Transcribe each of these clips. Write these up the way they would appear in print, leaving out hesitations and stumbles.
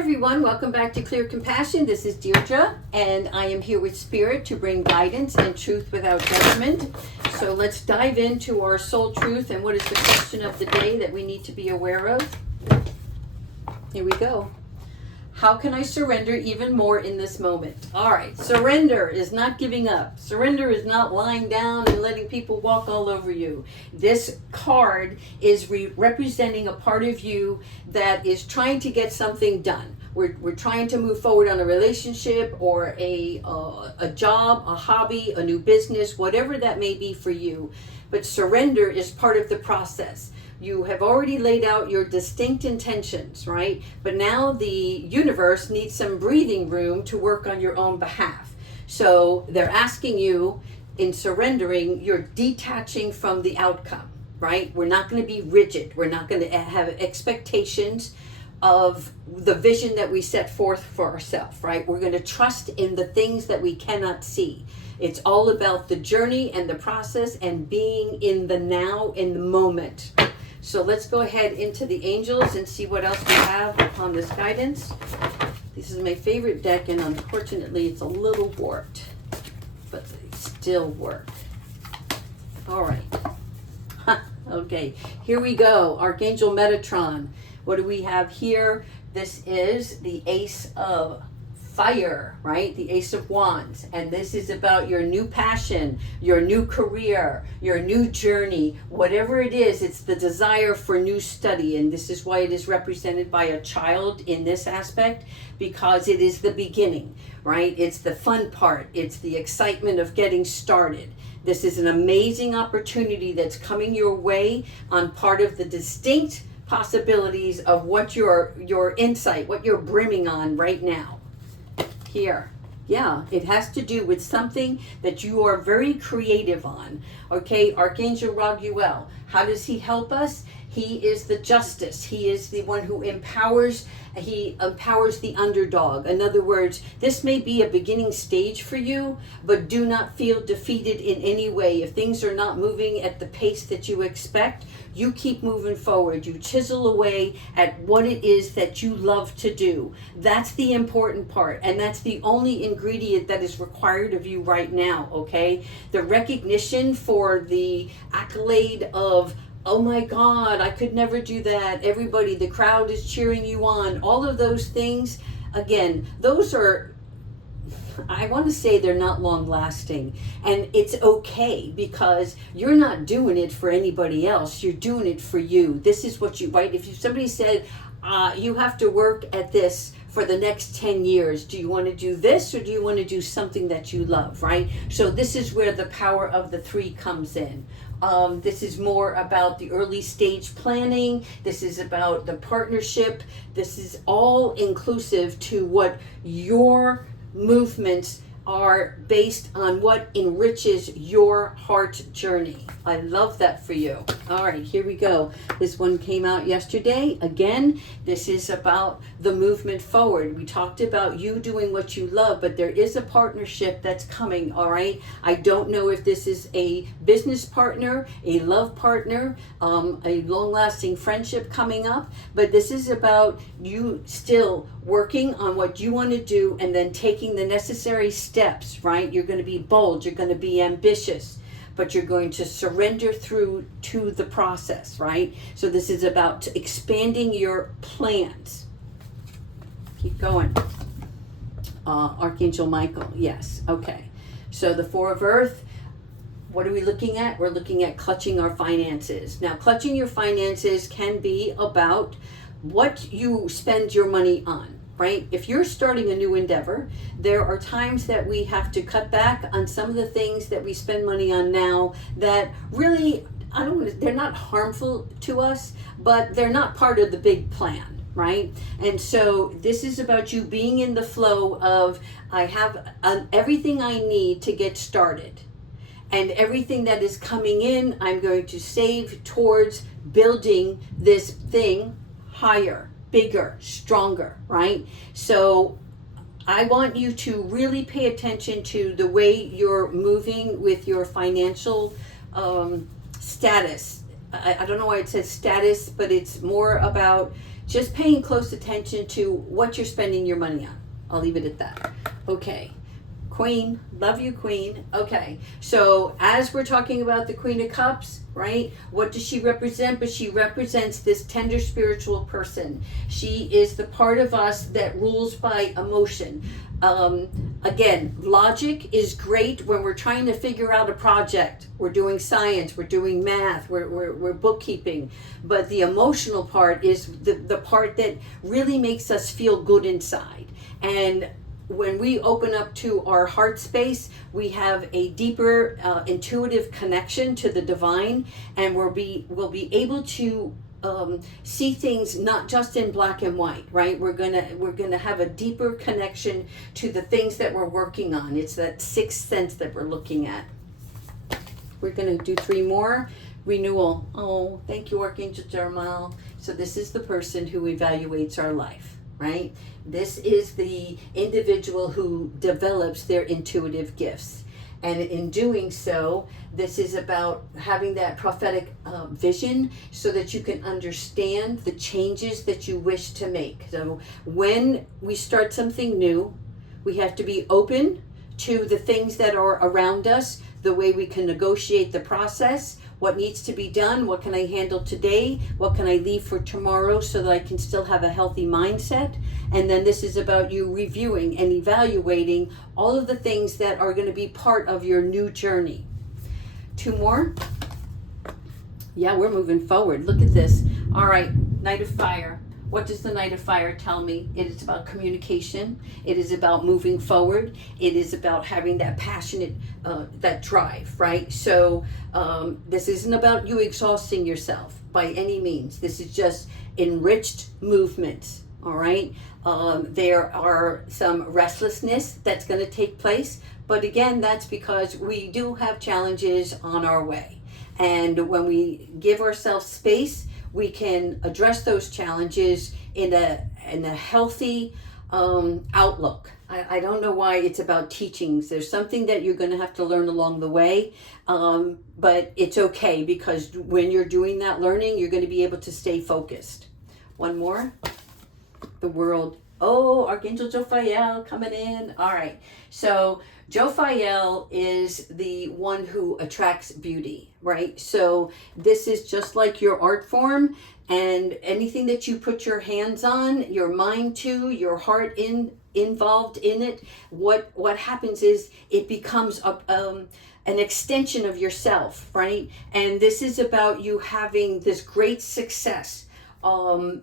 everyone, welcome back to Clear Compassion. This is Deirdre, and I am here with Spirit to bring guidance and truth without judgment. So let's dive into our soul truth and what is the question of the day that we need to be aware of. Here we go. How can I surrender even more in this moment? All right, surrender is not giving up. Surrender is not lying down and letting people walk all over you. This card is representing a part of you that is trying to get something done. We're trying to move forward on a relationship or a job, a hobby, a new business, whatever that may be for you. But surrender is part of the process. You have already laid out your distinct intentions, right? But now the universe needs some breathing room to work on your own behalf. So they're asking you, in surrendering, you're detaching from the outcome, right? We're not going to be rigid. We're not going to have expectations of the vision that we set forth for ourselves, right? We're going to trust in the things that we cannot see. It's all about the journey and the process and being in the now, in the moment. So let's go ahead into the angels and see what else we have upon this guidance. This is my favorite deck, and unfortunately it's a little warped, but they still work. All right. Okay, here we go. Archangel Metatron. What do we have here? This is the Ace of Fire, right? The Ace of Wands. And this is about your new passion, your new career, your new journey, whatever it is. It's the desire for new study. And this is why it is represented by a child in this aspect, because it is the beginning, right? It's the fun part. It's the excitement of getting started. This is an amazing opportunity that's coming your way on part of the distinct possibilities of what your insight, what you're brimming on right now. Here, yeah, it has to do with something that you are very creative on. Okay, Archangel Raguel, how does he help us? He is the justice. He is the one who empowers. He empowers the underdog. In other words, this may be a beginning stage for you, but do not feel defeated in any way. If things are not moving at the pace that you expect, you keep moving forward. You chisel away at what it is that you love to do. That's the important part, and that's the only ingredient that is required of you right now, okay? The recognition for the accolade of, oh my God, I could never do that. Everybody, the crowd is cheering you on. All of those things, again, those are, I want to say they're not long lasting. And it's okay, because you're not doing it for anybody else. You're doing it for you. This is what you, right? If somebody said, you have to work at this for the next 10 years. Do you want to do this, or do you want to do something that you love, right? So this is where the power of the three comes in. This is more about the early stage planning. This is about the partnership. This is all inclusive to what your movements are based on, what enriches your heart journey. I love that for you. All right, here we go. This one came out yesterday. Again, this is about the movement forward. We talked about you doing what you love, but there is a partnership that's coming, all right? I don't know if this is a business partner, a love partner, a long-lasting friendship coming up, but this is about you still working on what you want to do and then taking the necessary steps, right? You're going to be bold, you're going to be ambitious, but you're going to surrender through to the process, right? So this is about expanding your plans. Keep going. Archangel Michael, yes, okay. So the Four of Earth, what are we looking at? We're looking at clutching our finances. Now, clutching your finances can be about what you spend your money on, right? If you're starting a new endeavor, there are times that we have to cut back on some of the things that we spend money on now that really, they're not harmful to us, but they're not part of the big plan, right? And so this is about you being in the flow of, I have everything I need to get started. And everything that is coming in, I'm going to save towards building this thing higher, bigger, stronger, right? So I want you to really pay attention to the way you're moving with your financial status. I don't know why it says status, but it's more about just paying close attention to what you're spending your money on. I'll leave it at that. Okay. Queen, love you, Queen. Okay, so as we're talking about the Queen of Cups, right? What does she represent? But she represents this tender spiritual person. She is the part of us that rules by emotion. Again, logic is great when we're trying to figure out a project. We're doing science, we're doing math, we're bookkeeping. But the emotional part is the part that really makes us feel good inside. And when we open up to our heart space, we have a deeper intuitive connection to the divine, and we'll be able to see things not just in black and white, right? We're gonna have a deeper connection to the things that we're working on. It's that sixth sense that we're looking at. We're gonna do 3 more. Renewal. Oh, thank you, Archangel Jeremiah. So this is the person who evaluates our life, right? This is the individual who develops their intuitive gifts. And in doing so, this is about having that prophetic vision so that you can understand the changes that you wish to make. So when we start something new, we have to be open to the things that are around us, the way we can negotiate the process, what needs to be done, what can I handle today, what can I leave for tomorrow so that I can still have a healthy mindset. And then this is about you reviewing and evaluating all of the things that are going to be part of your new journey. 2 more. Yeah, we're moving forward. Look at this. All right, Knight of Fire. What does the Knight of Fire tell me? It is about communication. It is about moving forward. It is about having that passionate, that drive, right? So this isn't about you exhausting yourself by any means. This is just enriched movements, all right? There are some restlessness that's going to take place. But again, that's because we do have challenges on our way. And when we give ourselves space, we can address those challenges in a healthy outlook. I don't know why it's about teachings. There's something that you're going to have to learn along the way, but it's okay because when you're doing that learning, you're going to be able to stay focused. 1 more. The World. Oh, Archangel Jophiel coming in. All right. So Jophiel is the one who attracts beauty, right? So this is just like your art form, and anything that you put your hands on, your mind to, your heart involved in it, what happens is it becomes an extension of yourself, right? And this is about you having this great success.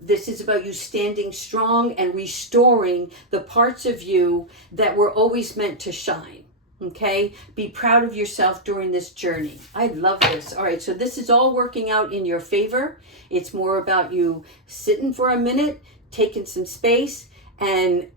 This is about you standing strong and restoring the parts of you that were always meant to shine. Okay? Be proud of yourself during this journey. I love this. All right, so this is all working out in your favor. It's more about you sitting for a minute, taking some space, and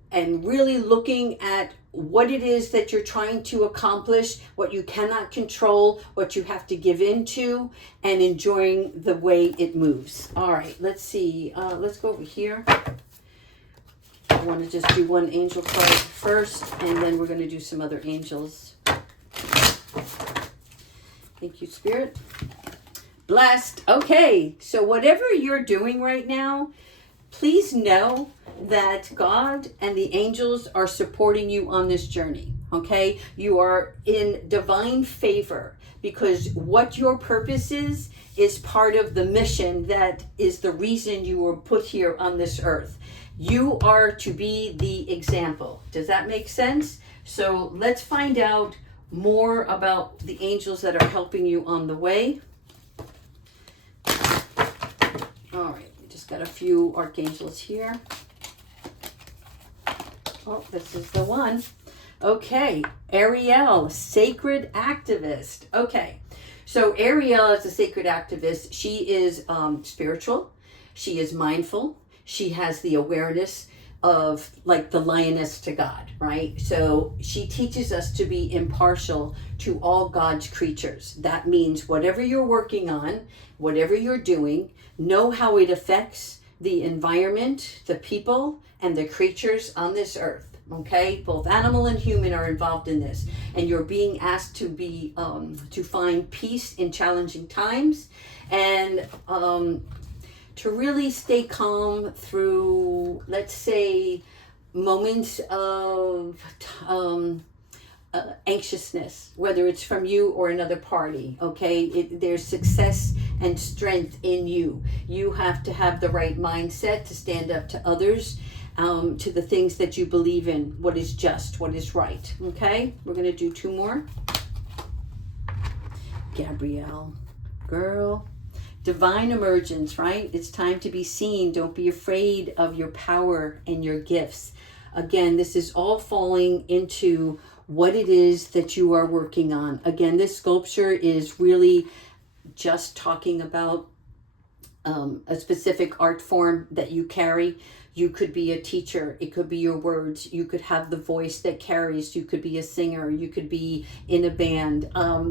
really looking at what it is that you're trying to accomplish, what you cannot control, what you have to give into, and enjoying the way it moves. All right, let's see. Let's go over here. I want to just do 1 angel card first, and then we're going to do some other angels. Thank you, Spirit. Blessed. Okay, so whatever you're doing right now, please know that God and the angels are supporting you on this journey, okay? You are in divine favor because what your purpose is part of the mission that is the reason you were put here on this earth. You are to be the example. Does that make sense? So let's find out more about the angels that are helping you on the way. All right, we just got a few archangels here. Oh, this is the one. Okay, Ariel, sacred activist. Okay, so Ariel is a sacred activist. She is spiritual. She is mindful. She has the awareness of like the lioness to God, right? So she teaches us to be impartial to all God's creatures. That means whatever you're working on, whatever you're doing, know how it affects the environment, the people, and the creatures on this earth. Okay, both animal and human are involved in this, and you're being asked to be to find peace in challenging times, and to really stay calm through, let's say, moments of anxiousness, whether it's from you or another party. Okay, there's success and strength in you. You have to have the right mindset to stand up to others, to the things that you believe in, what is just, what is right. Okay, we're going to do 2 more. Gabrielle, girl, divine emergence, right? It's time to be seen. Don't be afraid of your power and your gifts. Again, this is all falling into what it is that you are working on. Again, this sculpture is really just talking about a specific art form that you carry. You could be a teacher. It could be your words. You could have the voice that carries. You could be a singer. You could be in a band.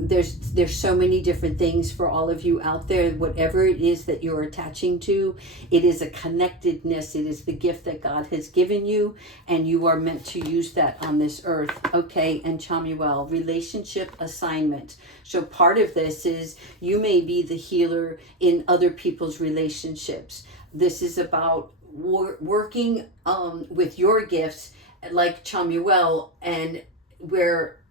There's so many different things for all of you out there. Whatever it is that you're attaching to, it is a connectedness. It is the gift that God has given you, and you are meant to use that on this earth. Okay, and Chamuel, relationship assignment. So part of this is you may be the healer in other people's relationships. This is about working with your gifts like Chamuel, and where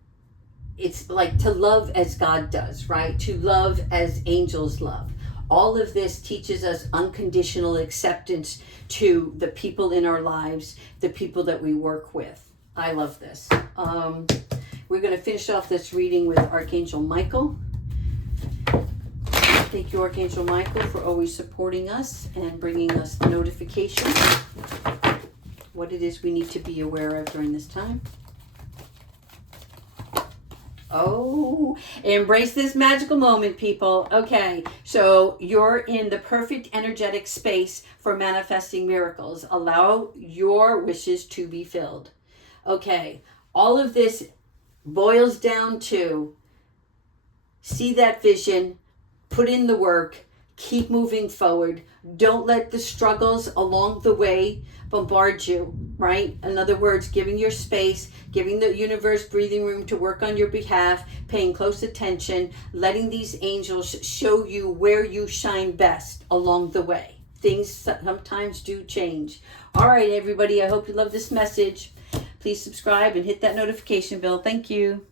it's like to love as God does, right? To love as angels love. All of this teaches us unconditional acceptance to the people in our lives, the people that we work with. I love this. We're going to finish off this reading with Archangel Michael. Thank you, Archangel Michael, for always supporting us and bringing us the notifications, what it is we need to be aware of during this time. Oh, embrace this magical moment, people. Okay, so you're in the perfect energetic space for manifesting miracles. Allow your wishes to be filled. Okay, all of this boils down to see that vision, put in the work, keep moving forward. Don't let the struggles along the way bombard you, right? In other words, giving your space, giving the universe breathing room to work on your behalf, paying close attention, letting these angels show you where you shine best along the way. Things sometimes do change. All right, everybody, I hope you love this message. Please subscribe and hit that notification bell. Thank you.